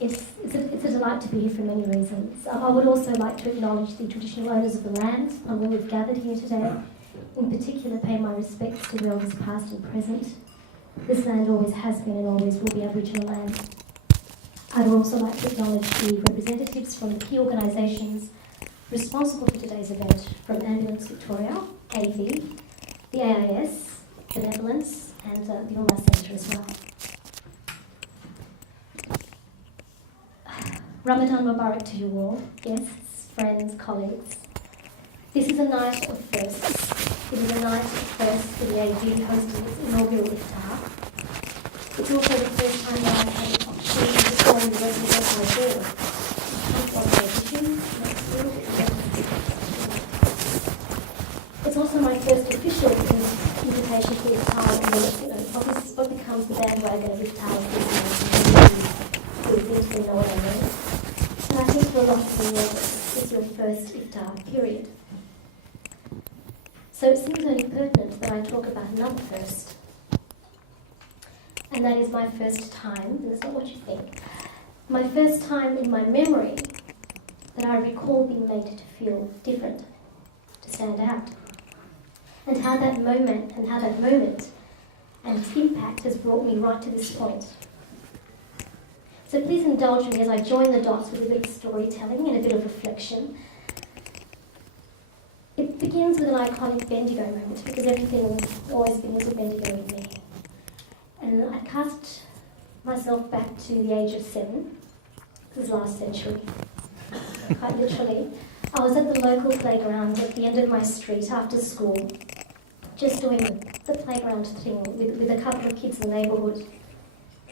It's a delight to be here for many reasons. I would also like to acknowledge the traditional owners of the land on where we've gathered here today. In particular, pay my respects to the elders past and present. This land always has been and always will be Aboriginal land. I'd also like to acknowledge the representatives from the key organisations responsible for today's event, from Ambulance Victoria, AV, the AIS, Benevolence, and the Ulma Centre as well. Ramadan Mubarak to you all, guests, friends, colleagues. This is a night of firsts. It is a night of firsts for the AV hosting its inaugural Iftar. It's also the first time that I've had the opportunity to formally represent my board. It's also my first official invitation to Iftar, and what becomes the bandwagon of Iftar who seems to know what I mean. And I think for a lot of you, it's your first Iftar period. So it seems only pertinent that I talk about another first. And that is my first time, and it's not what you think, my first time in my memory that I recall being made to feel different, to stand out. And how that moment and its impact has brought me right to this point. So please indulge me as I join the dots with a bit of storytelling and a bit of reflection. It begins with an iconic Bendigo moment, because everything always begins with Bendigo with me. And I cast myself back to the age of 7. This is last century. Quite literally. I was at the local playground at the end of my street after school, just doing the playground thing with a couple of kids in the neighbourhood.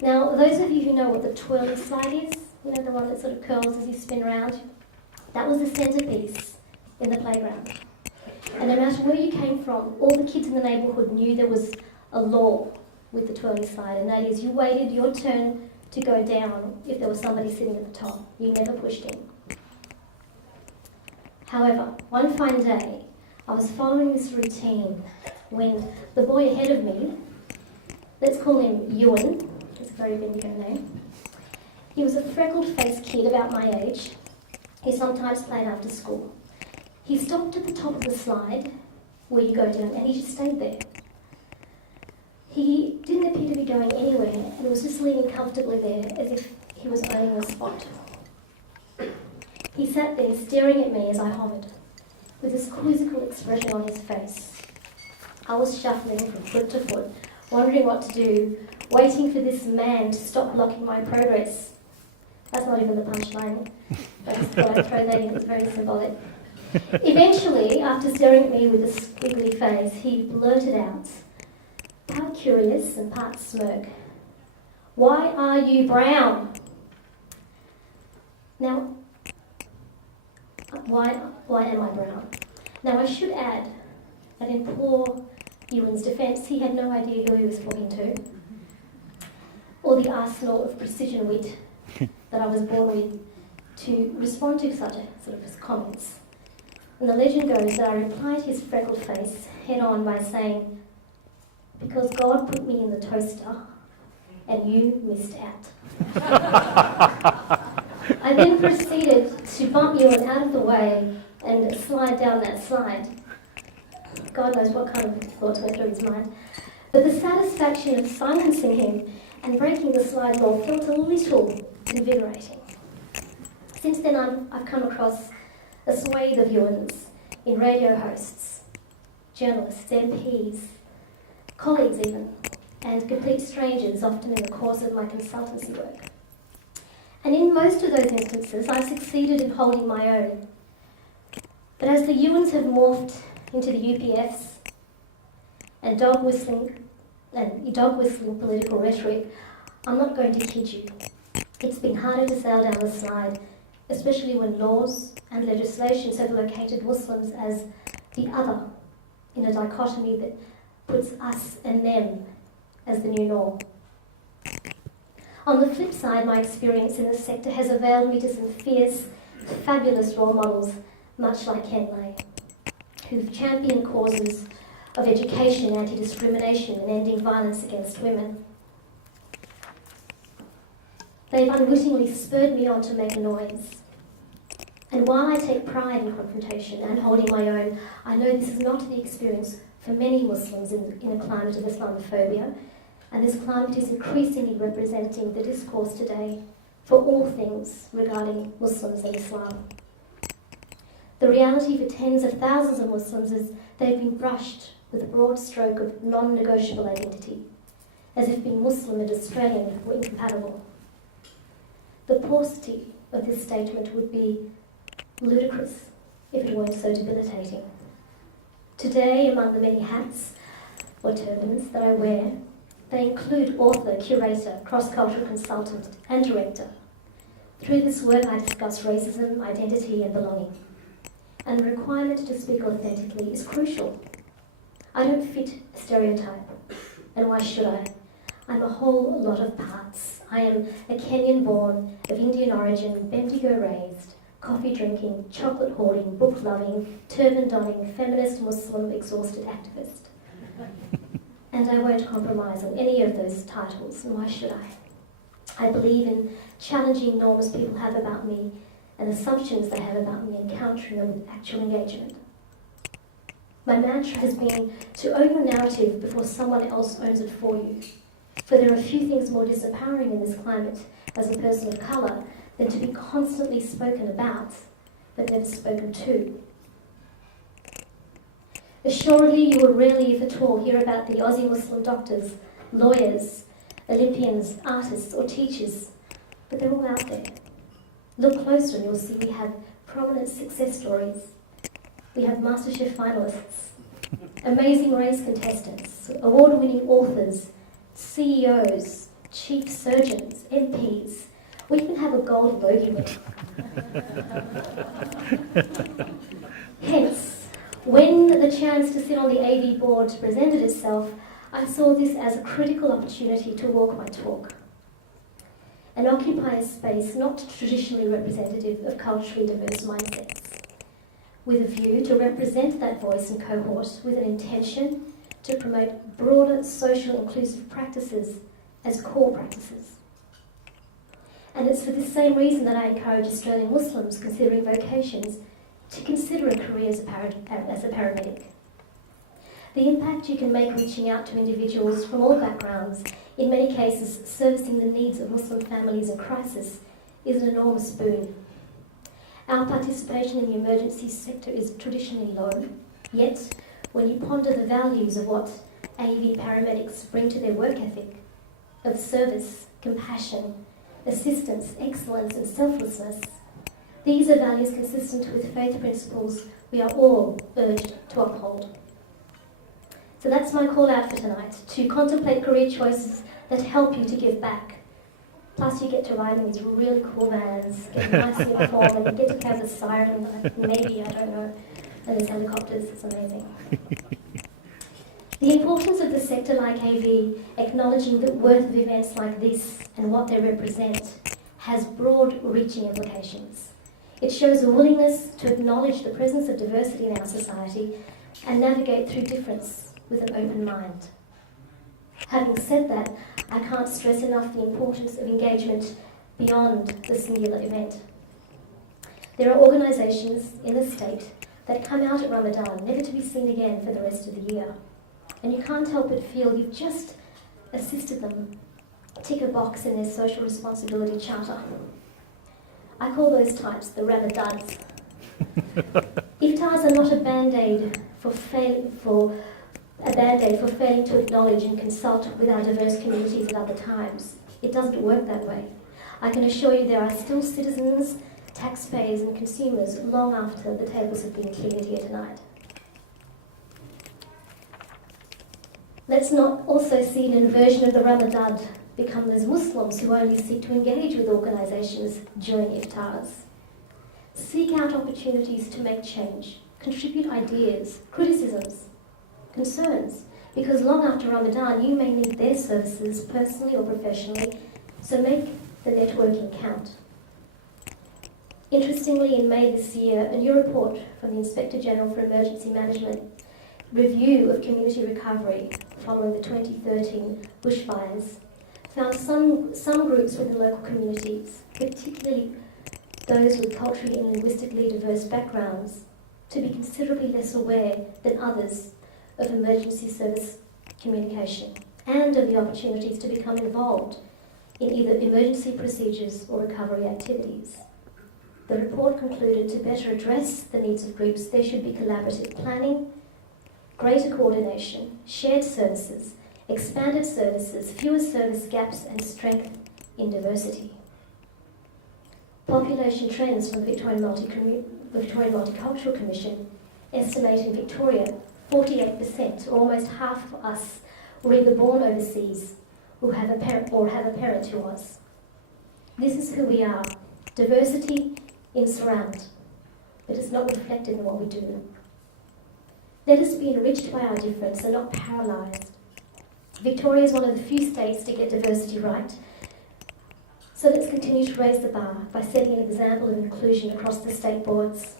Now, those of you who know what the twirly slide is, you know, the one that sort of curls as you spin around, that was the centrepiece in the playground. And no matter where you came from, all the kids in the neighbourhood knew there was a law with the twirly slide, and that is you waited your turn to go down if there was somebody sitting at the top. You never pushed in. However, one fine day, I was following this routine when the boy ahead of me, let's call him Ewan, it's a very Bendigo name, he was a freckled-faced kid about my age. He sometimes played after school. He stopped at the top of the slide where you go down, and he just stayed there. He didn't appear to be going anywhere, and was just leaning comfortably there as if he was owning the spot. He sat there staring at me as I hovered, with this quizzical expression on his face. I was shuffling from foot to foot, wondering what to do, waiting for this man to stop blocking my progress. That's not even the punchline. That's what I throw that in, it's very symbolic. Eventually, after staring at me with a squiggly face, he blurted out, part curious and part smirk, "Why are you brown?" Now, why am I brown? Now, I should add that in poor Ewan's defence, he had no idea who he was talking to, or the arsenal of precision wit that I was born with to respond to such sort of comments. And the legend goes that I replied his freckled face head on by saying, "Because God put me in the toaster and you missed out." I then proceeded to bump Ewan out of the way and slide down that slide. God knows what kind of thoughts went through his mind. But the satisfaction of silencing him and breaking the slide law felt a little invigorating. Since then, I've come across a swathe of Ewans in radio hosts, journalists, MPs, colleagues even, and complete strangers, often in the course of my consultancy work. And in most of those instances, I've succeeded in holding my own. But as the Ewans have morphed into the UPFs and dog whistling political rhetoric, I'm not going to kid you. It's been harder to sail down the slide, especially when laws and legislations have located Muslims as the other in a dichotomy that puts us and them as the new norm. On the flip side, my experience in the sector has availed me to some fierce, fabulous role models, much like Ken Lay, who've championed causes of education, anti-discrimination and ending violence against women. They've unwittingly spurred me on to make a noise. And while I take pride in confrontation and holding my own, I know this is not the experience for many Muslims in a climate of Islamophobia, and this climate is increasingly representing the discourse today for all things regarding Muslims and Islam. The reality for tens of thousands of Muslims is they've been brushed with a broad stroke of non-negotiable identity, as if being Muslim and Australian were incompatible. The paucity of this statement would be ludicrous if it weren't so debilitating. Today, among the many hats or turbans that I wear, they include author, curator, cross-cultural consultant, and director. Through this work, I discuss racism, identity, and belonging. And the requirement to speak authentically is crucial. I don't fit a stereotype, and why should I? I'm a whole lot of parts. I am a Kenyan-born, of Indian origin, Bendigo-raised, coffee-drinking, chocolate-hoarding, book-loving, turban-donning, feminist, Muslim, exhausted activist. And I won't compromise on any of those titles, and why should I? I believe in challenging norms people have about me and assumptions they have about me and countering them with actual engagement. My mantra has been to own your narrative before someone else owns it for you. For there are few things more disempowering in this climate as a person of colour than to be constantly spoken about, but never spoken to. Assuredly, you will rarely, if at all, hear about the Aussie Muslim doctors, lawyers, Olympians, artists, or teachers, but they're all out there. Look closer and you'll see we have prominent success stories. We have MasterChef finalists, amazing race contestants, award-winning authors, CEOs, chief surgeons, MPs. We even have a gold bogey winner. Hence, when the chance to sit on the AV board presented itself, I saw this as a critical opportunity to walk my talk and occupy a space not traditionally representative of culturally diverse mindsets, with a view to represent that voice and cohort with an intention to promote broader social inclusive practices as core practices. And it's for this same reason that I encourage Australian Muslims considering vocations to consider a career as a paramedic. The impact you can make reaching out to individuals from all backgrounds, in many cases servicing the needs of Muslim families in crisis, is an enormous boon. Our participation in the emergency sector is traditionally low, yet when you ponder the values of what AV paramedics bring to their work ethic, of service, compassion, assistance, excellence and selflessness, these are values consistent with faith principles we are all urged to uphold. So that's my call out for tonight, to contemplate career choices that help you to give back. Plus you get to ride in these really cool vans, get nice uniform, and you get to have a siren, maybe, I don't know, and there's helicopters, it's amazing. The importance of the sector like AV, acknowledging the worth of events like this and what they represent, has broad-reaching implications. It shows a willingness to acknowledge the presence of diversity in our society and navigate through difference with an open mind. Having said that, I can't stress enough the importance of engagement beyond the singular event. There are organisations in the state that come out at Ramadan, never to be seen again for the rest of the year. And you can't help but feel you've just assisted them tick a box in their social responsibility charter. I call those types the Ramadans. Iftars are not a band-aid for failing to acknowledge and consult with our diverse communities at other times. It doesn't work that way. I can assure you there are still citizens, taxpayers and consumers long after the tables have been cleared here tonight. Let's not also see an inversion of the Ramadan become those Muslims who only seek to engage with organisations during iftars. Seek out opportunities to make change, contribute ideas, criticisms, concerns, because long after Ramadan you may need their services personally or professionally, so make the networking count. Interestingly, in May this year, a new report from the Inspector General for Emergency Management review of community recovery following the 2013 bushfires found some groups within local communities, particularly those with culturally and linguistically diverse backgrounds, to be considerably less aware than others of emergency service communication and of the opportunities to become involved in either emergency procedures or recovery activities. The report concluded to better address the needs of groups, there should be collaborative planning, greater coordination, shared services, expanded services, fewer service gaps, and strength in diversity. Population trends from the Victorian Multicultural Commission estimate in Victoria 48%, or almost half of us, were either born overseas who have a parent who was. This is who we are. Diversity in surround, but it's not reflected in what we do. Let us be enriched by our difference and not paralysed. Victoria is one of the few states to get diversity right, so let's continue to raise the bar by setting an example of inclusion across the state boards.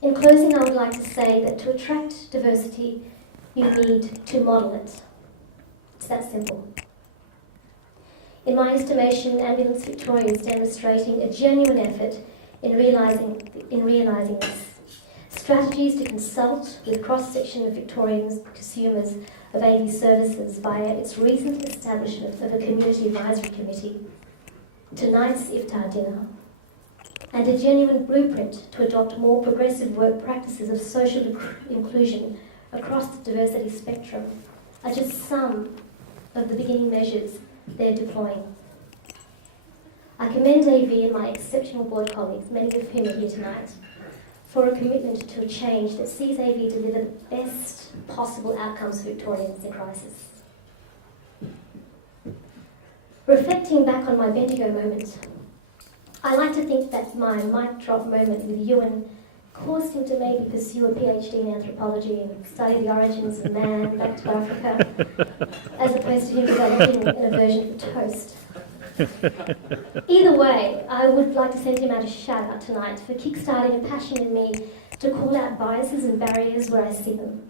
In closing, I would like to say that to attract diversity, you need to model it. It's that simple. In my estimation, Ambulance Victoria is demonstrating a genuine effort in realising this. Strategies to consult with cross-section of Victorian consumers of AV services via its recent establishment of a community advisory committee, tonight's Iftar dinner, and a genuine blueprint to adopt more progressive work practices of social inclusion across the diversity spectrum are just some of the beginning measures they're deploying. I commend AV and my exceptional board colleagues, many of whom are here tonight, for a commitment to a change that sees AV deliver the best possible outcomes for Victorians in crisis. Reflecting back on my Bendigo moment, I like to think that my mic drop moment with Ewan caused him to maybe pursue a PhD in anthropology and study the origins of man back to Africa, as opposed to him developing an aversion for toast. Either way, I would like to send him out a shout out tonight for kickstarting a passion in me to call out biases and barriers where I see them.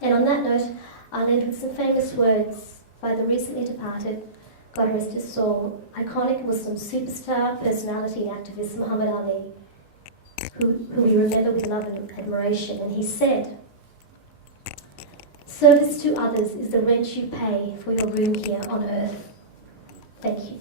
And on that note, I'll end with some famous words by the recently departed, God rest his soul, iconic Muslim superstar, personality and activist Muhammad Ali, who we remember with love and admiration. And he said, "Service to others is the rent you pay for your room here on earth." Thank you.